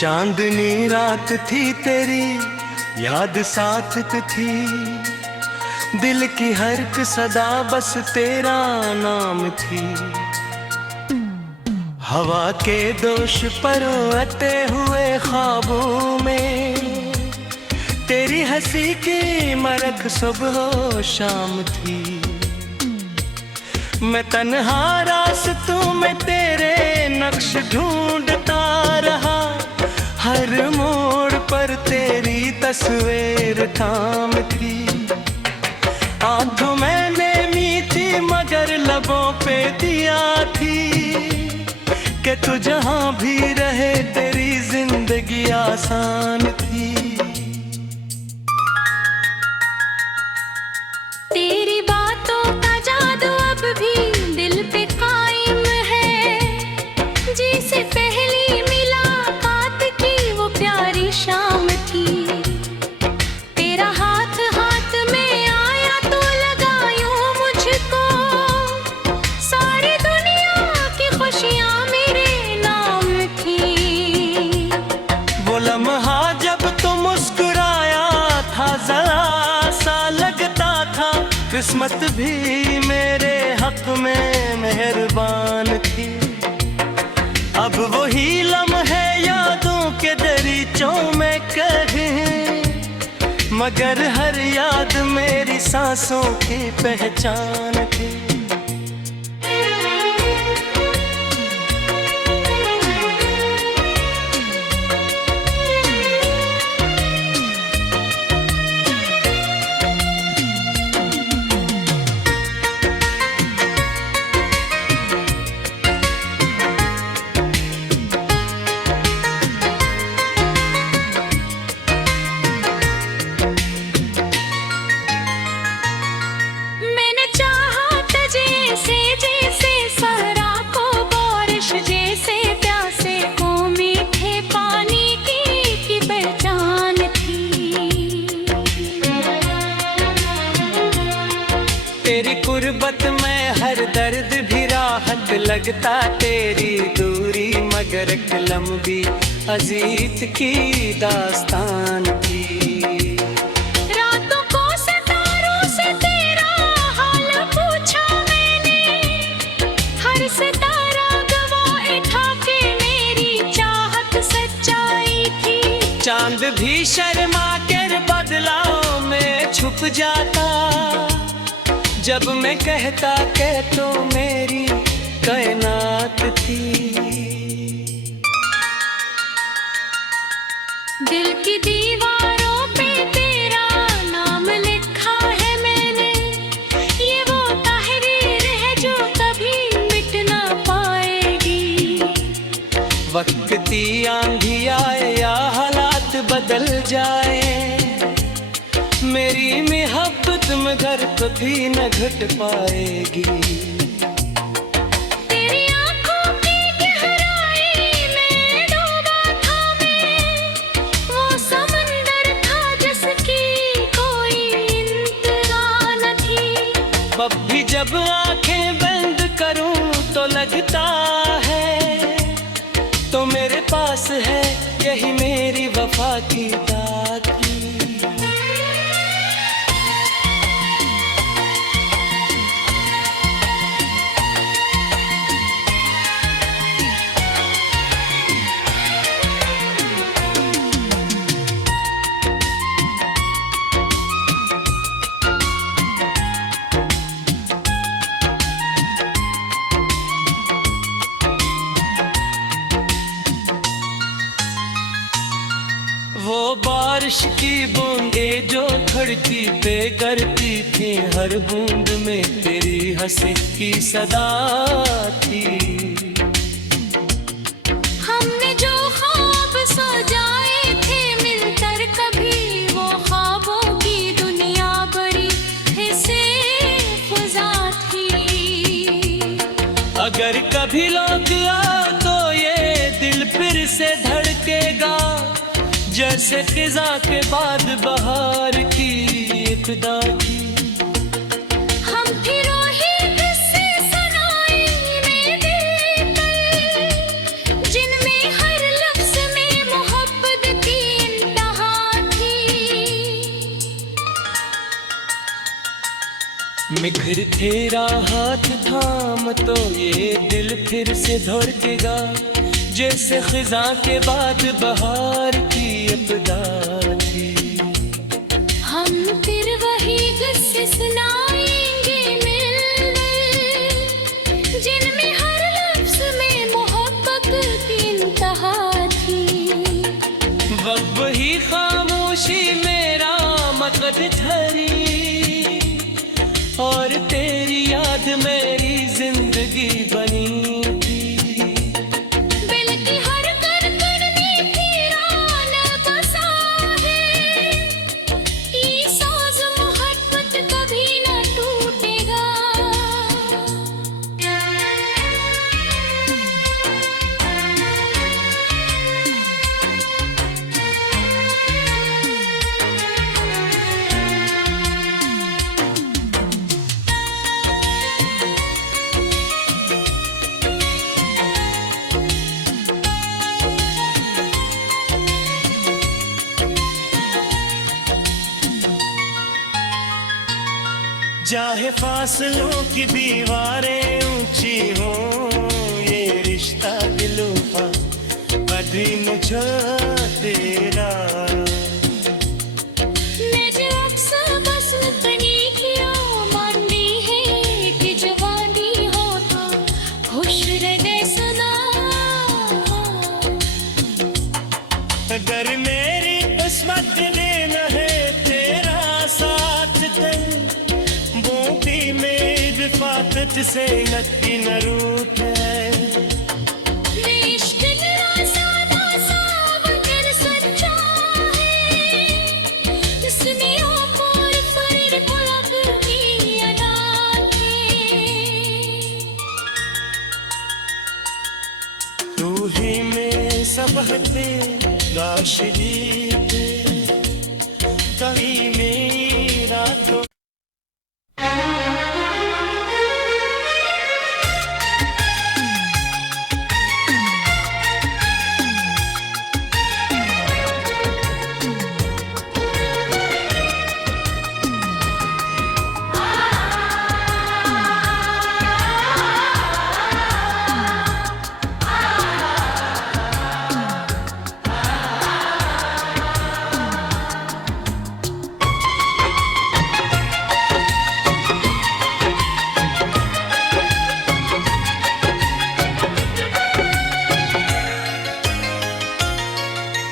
चांदनी रात थी तेरी याद साथ थी, दिल की हर एक सदा बस तेरा नाम थी। हवा के दोष पर अते हुए ख्वाबों में तेरी हंसी की मरक सुबह शाम थी। मैं तन्हा रास्तों में तेरे नक्श ढूंढता रहा, हर मोड़ पर तेरी तस्वीर थाम थी। आंखों में नेमी थी मगर लबों पे दिया थी, कि तू जहां भी रहे तेरी जिंदगी आसान थी। तेरी बातों का जादू अब भी दिल पे कायम है, जिसे पहली मुलाकात की वो प्यारी शाम थी। तेरा हाथ हाथ में आया तो लगा यूं मुझको, सारी दुनिया की खुशियां मेरे नाम थी। वो लम्हा जब तू मुस्कुराया था जरा सा लगता था, किस्मत भी मेरे हक में मेहरबान थी। अब वही लम्हे यादों के दरीचों में कहीं, मगर हर याद मेरी सांसों की पहचान थी। तेरी कुर्बत में हर दर्द भी राहत लगता, तेरी दूरी मगर एक लंबी अजीत की दास्तान थी। रातों को सितारों से तेरा हाल पूछा मैंने, हर सितारा गवाह था कि मेरी चाहत सच्चाई थी। चांद भी शर्मा कर बदलाव में छुप जाता, जब मैं कहता कि तो मेरी कायनात थी। दिल की दीवारों पे तेरा नाम लिखा है मैंने, ये वो तहरीर है जो कभी मिट ना पाएगी। वक्त की आंधी आए या हालात बदल जाए, मेरी मोहब्बत मगर कभी न घट पाएगी। तेरी आंखों की गहराई में डूबा था मैं, वो समंदर था जिसकी कोई इंतहा न थी। अब भी जब आंखें बंद करूं तो लगता है तो मेरे पास है यही मेरी वफा की दात। वो बारिश की बूंदें जो धरती पे गिरती थी, हर बूंद में तेरी हंसी की सदा थी। हमने जो ख्वाब सजाए थे मिलकर कभी, वो ख्वाबों की दुनिया बड़ी हिस्से खुदा थी। अगर कभी लौट आ तो ये दिल फिर से धड़केगा, जैसे खिजा के बाद बहार की इब्तिदा की। हम फिर वही किस्से सुनाएंगे दिल पर, जिनमें हर लफ्ज में मोहब्बत मिखर तेरा हाथ थाम तो ये दिल फिर से धड़केगा, जैसे खिजा के बाद बहार की इब्तिदा थी। हम फिर वही किस्से सुनाएंगे मिलकर, जिनमें हर लफ्ज में मोहब्बत की इंतहा थी। वक्त वही खामोशी मेरा मकद ठहरी, और तेरी याद मेरी जिंदगी बनी थी। बल्कि हर कर में तेरा बसा है, ये साज़ मोहब्बत कभी न टूटेगा। चाहे फासलों की दीवारें ऊंची हो, ये रिश्ता दिलों का कभी न जा तेरा। मैं जो अक्सर बस तनी किया मानती है कि जवानी हो तो खुश रहे सदा। अगर मेरी किस्मत देना है तेरा साथ तन, बोती में विफाकत से नक्की न रूठ है। इश्क तेरा सादा सा वजर सच्चा है, इसने और फरीद गुलाब की अदा है। तू ही में सबहते राशिदी थे, कभी मेरा तो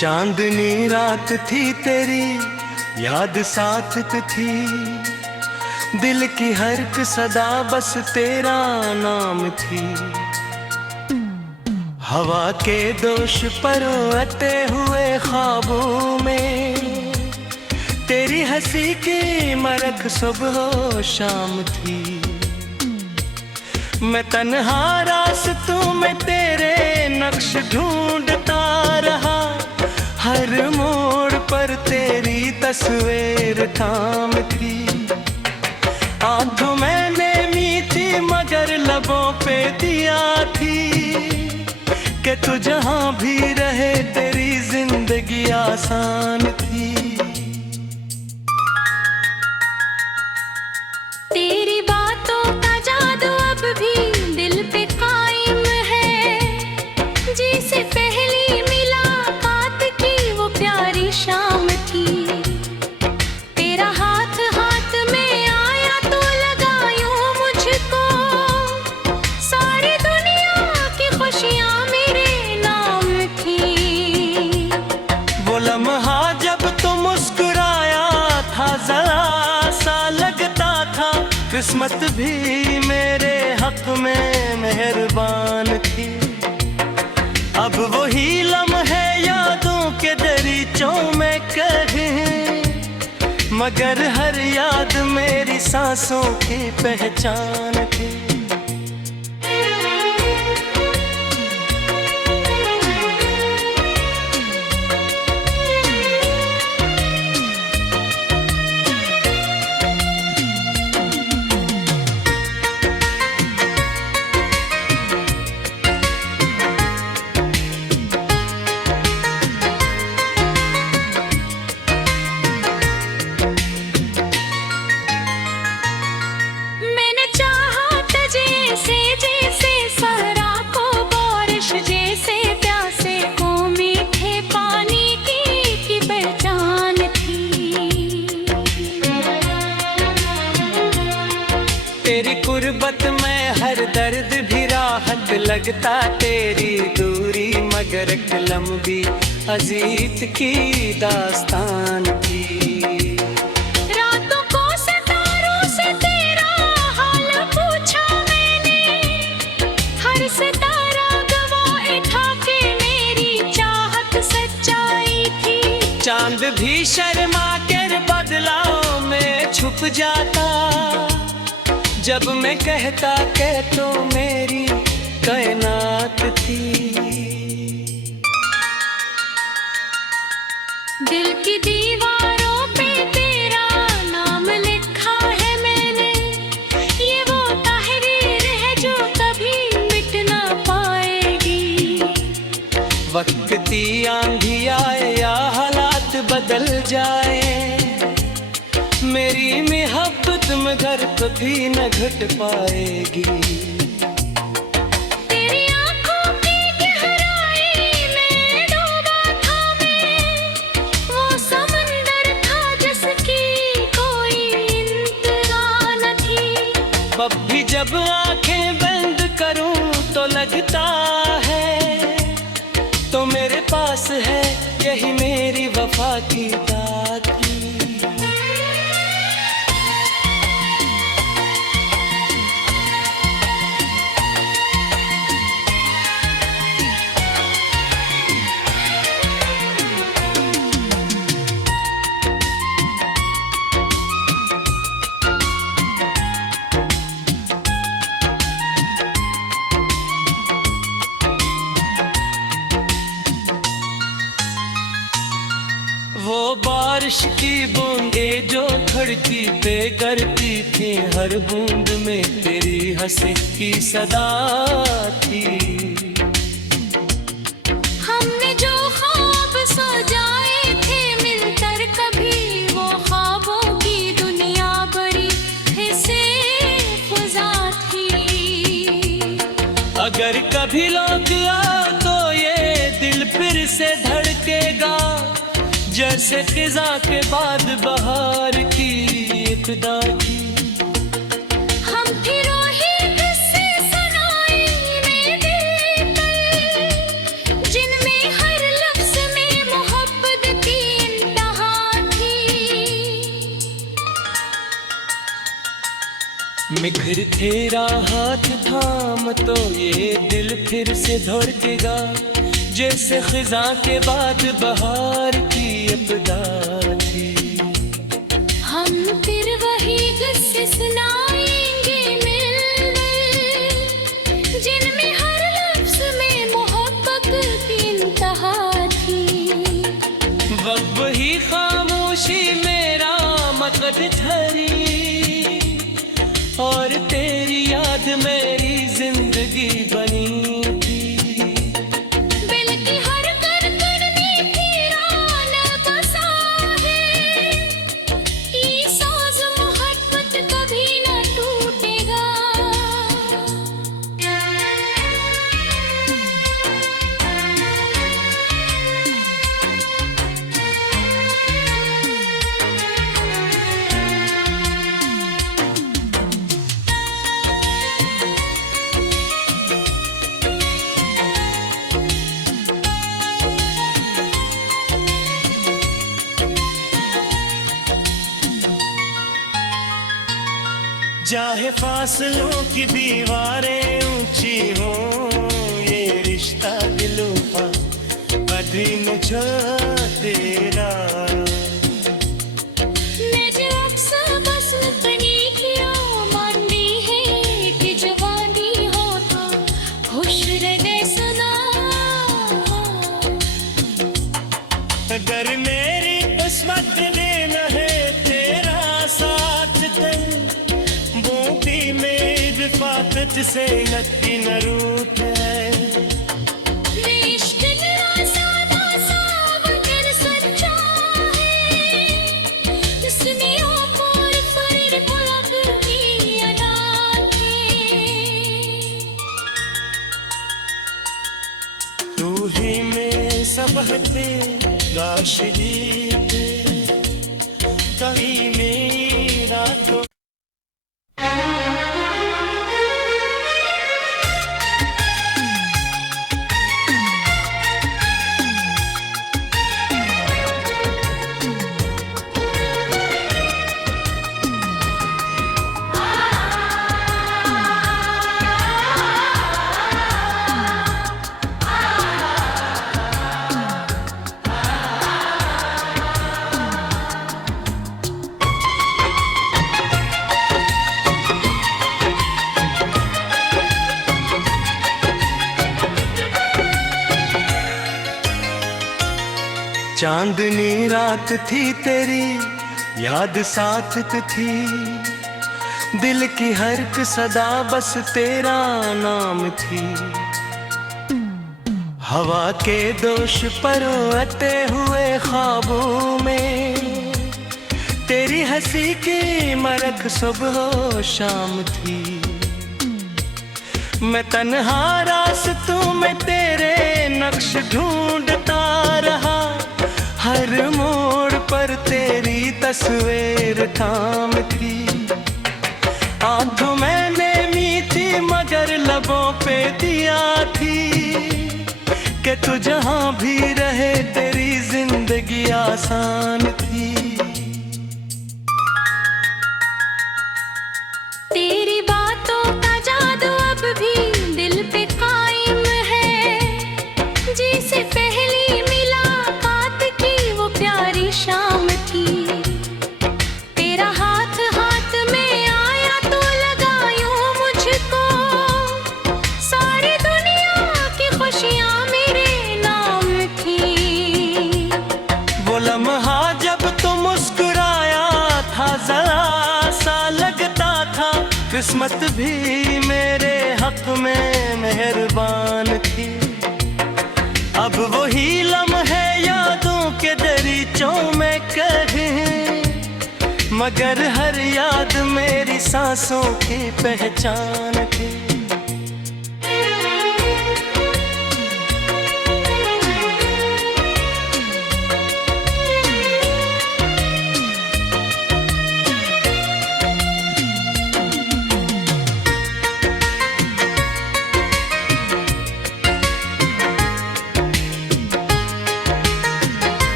चांदनी रात थी तेरी याद साथ थी, दिल की हर एक सदा बस तेरा नाम थी। हवा के दोष पर अते हुए ख्वाबों में, तेरी हंसी की मरक सुबह शाम थी। मैं तन्हा रास्तों में तेरे नक्श ढूंढता रहा, हर मोड़ पर तेरी तस्वीर थाम थी। आंखों मैंने मीठी मगर लबों पे दिया थी, कि तू जहां भी रहे तेरी जिंदगी आसान थी। तेरी बातों का जादू अब भी दिल पे कायम है, जिसे पहली मुलाकात की वो प्यारी शाम थी। तेरा हाथ हाथ में आया तो लगायूं मुझको, सारी दुनिया की खुशियां मेरे नाम थी। वो लम्हा जब तू मुस्कुराया था जरा सा लगता था, किस्मत भी मेरे हक में मेहरबान थी। अब वही लम्हे यादों के दरीचों में कहीं, मगर हर याद मेरी सांसों की पहचान थी। तेरी कुर्बत में हर दर्द भी राहत लगता, तेरी दूरी मगर एक लंबी अजीत की दास्तान थी। रातों को सितारों से तेरा हाल पूछा मैंने, हर सितारा गवाह था कि मेरी चाहत सच्चाई थी। चांद भी शर्मा कर बदलाव में छुप जाता, जब मैं कहता कि तो मेरी कायनात थी। दिल की दीवारों पे तेरा नाम लिखा है मैंने, ये वो तहरीर है जो कभी मिट ना पाएगी। वक्त की आंधी आए या हालात बदल जाए, मेरी मोहब्बत मगर कभी न घट पाएगी। तेरी आंखों की गहराई में डूबा था मैं, वो समंदर था जिसकी कोई इंतहा न थी। अब भी जब आंखें बंद करूं तो लगता है तो मेरे पास है यही मेरी वफा की दात। वो बारिश की बूंदें जो धरती पे गिरती थी, हर बूंद में तेरी हंसी की सदा थी। हमने जो ख्वाब सजाए थे मिलकर कभी, वो ख्वाबों की दुनिया बड़ी हिस्से खुजा थी। अगर कभी लौट आ तो ये दिल फिर से धड़केगा, जैसे खिजा के बाद बहार की इब्तिदा थी। हम फिर वही किस्से सुनाएंगे दिल पर, जिनमें हर लफ्ज में मोहब्बत की इंतहा थी। मिघर तेरा हाथ थाम तो ये दिल फिर से धड़केगा, जैसे खिजा के बाद बहार की इब्तिदा थी। हम फिर वही किस्से सुनाएंगे मिलकर, जिनमें हर लफ्ज में मोहब्बत की इंतहा थी। वही खामोशी मेरा मकसद ठहरी, और तेरी याद मेरी जिंदगी बनी थी। चाहे फासलों की दीवारें ऊंची हो, ये रिश्ता दिलों का कभी न जा तेरा। मैं जो अक्सर बस बनी किया मानती है कि जवानी हो तो खुश रहे सदा। अगर मेरी किस्मत देना है तेरा साथ तन, में विफाकत से नक्की न रूठ है। इश्क तेरा सादा सावकर सच्चा है, इसने ऊपर फरीद गुलाब की अनाथ है। तू ही में सबहते गाशरी कहीं मेरा तो चांदनी रात थी तेरी, याद साथ थी, दिल की हर एक सदा बस तेरा नाम थी। हवा के दोष पर अते हुए ख्वाबों में तेरी हंसी की मरक सुबह शाम थी। मैं तन्हा रास्तों में तेरे नक्श ढूंढता रहा, हर मोड़ पर तेरी तस्वीर थाम थी। आंखों में नेमी थी मगर लबों पे दिया थी, कि तू जहां भी रहे तेरी जिंदगी आसान थी। तेरी बातों का जादू अब भी दिल पे कायम है, जिसे पहली मुलाकात की वो प्यारी शाम थी। तेरा हाथ हाथ में आया तो लगा यूं मुझको, सारी दुनिया की खुशियां मेरे नाम थी। वो लम्हा जब तू मुस्कुराया था जरा सा लगता था, किस्मत भी मेरे हक में मेहरबान थी। अब वही लम्हे यादों के दरीचों में कहीं, मगर हर याद मेरी सांसों की पहचान थी।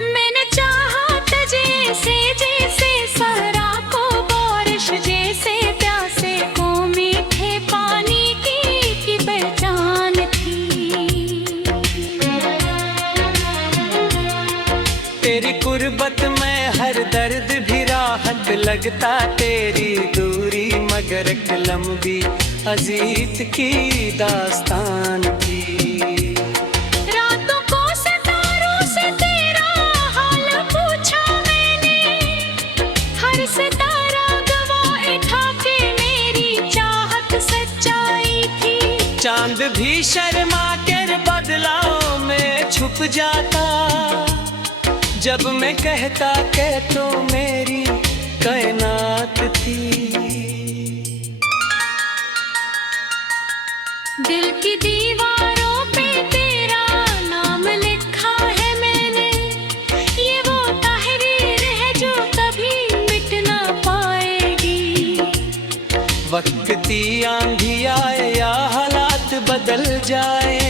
मैंने चाहा जैसे जैसे सहरा को बारिश जैसे, प्यासे को मीठे पानी की पहचान थी। तेरी कुर्बत में हर दर्द भी राहत लगता, तेरी दूरी मगर एक लंबी अजीत की दास्तान थी। रातों को सितारों से तेरा हाल पूछा मैंने, हर सितारा गवाह था कि मेरी चाहत सच्चाई थी। चांद भी शर्मा कर बदलाव में छुप जाता, जब मैं कहता कि तो मेरी कायनात थी। दिल की दीवारों पे तेरा नाम लिखा है मैंने, ये वो तहरीर है जो कभी मिट ना पाएगी। वक्त की आंधी आए या हालात बदल जाए,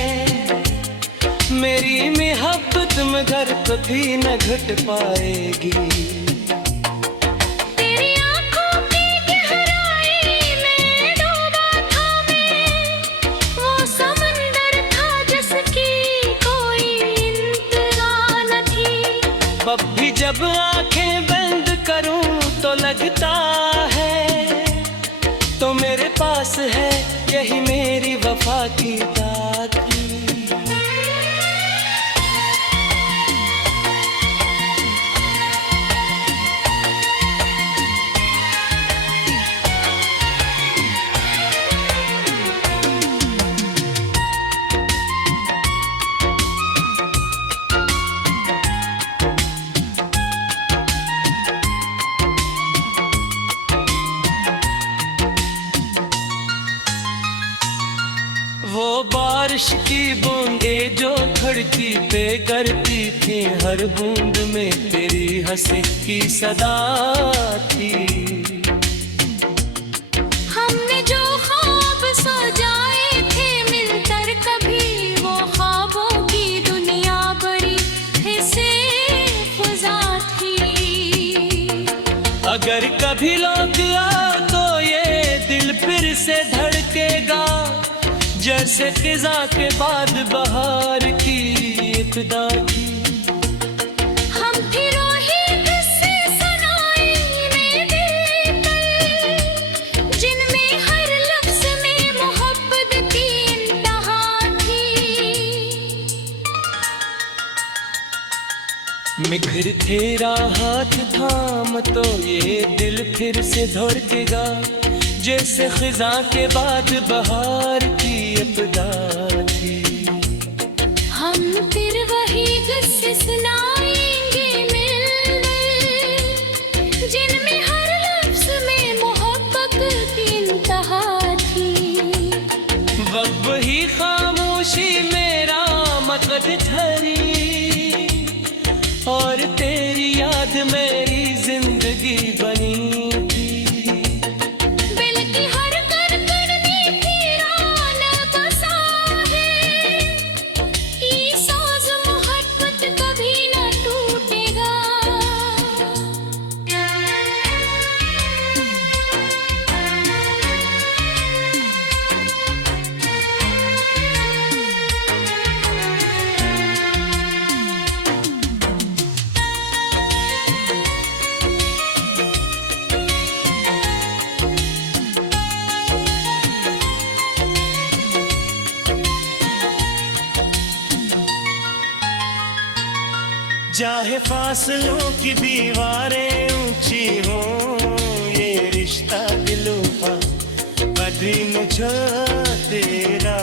मेरी मोहब्बत मगर कभी न घट पाएगी। तेरी आंखों की गहराई में डूबा था मैं, वो समंदर था जिसकी कोई इंतहा न थी। अब भी जब आंखें बंद करूं तो लगता है तो मेरे पास है यही मेरी वफा की दाती। वो बारिश की बूंदें जो धरती पे गिरती थी, हर बूंद में तेरी हंसी की सदा थी। हमने जो ख्वाब सजाए थे मिलकर कभी, वो ख्वाबों की दुनिया बड़ी हिस्से खुजा थी। अगर कभी लौट आओ तो ये दिल फिर से धड़केगा, जैसे खिजा के बाद बहार की इब्तिदा थी। हम फिर वही किस्से सुनाएंगे दिल पर, जिनमें हर लफ्ज में मोहब्बत मिखर तेरा हाथ थाम तो ये दिल फिर से धड़केगा, जैसे खिजा के बाद बहार की इब्तिदा थी। हम फिर वही किस्से सुनाएंगे मिलकर, जिनमें हर लफ्ज में मोहब्बत की इंतहा थी। वक्त वही खामोशी मेरा मकद ठहरी, और तेरी याद मेरी जिंदगी बनी थी। दिल की हर धड़कन में तेरा नाम बसा है, ये साज़ मोहब्बत कभी न टूटेगा। चाहे फासलों की दीवारें ऊंची हो, ये रिश्ता दिलों का कभी न जा तेरा।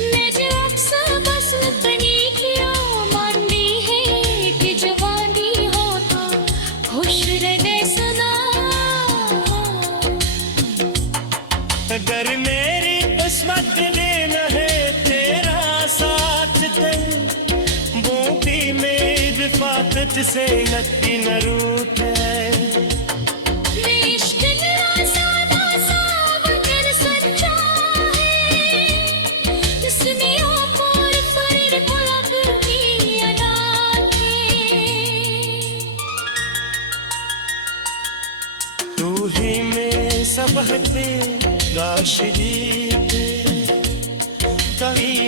मैं जो अक्सर बस तनी किया मानती है कि जवानी हो तो खुश रहे सदा। अगर मेरी किस्मत देना है तेरा साथ तन, बोती में विफाकत से नक्की न रूठ है। इश्क तेरा सादा सावकर सच्चा है, इसने और फरीद गुलाब की अदा है। तू ही में सब है गाशिरी कहीं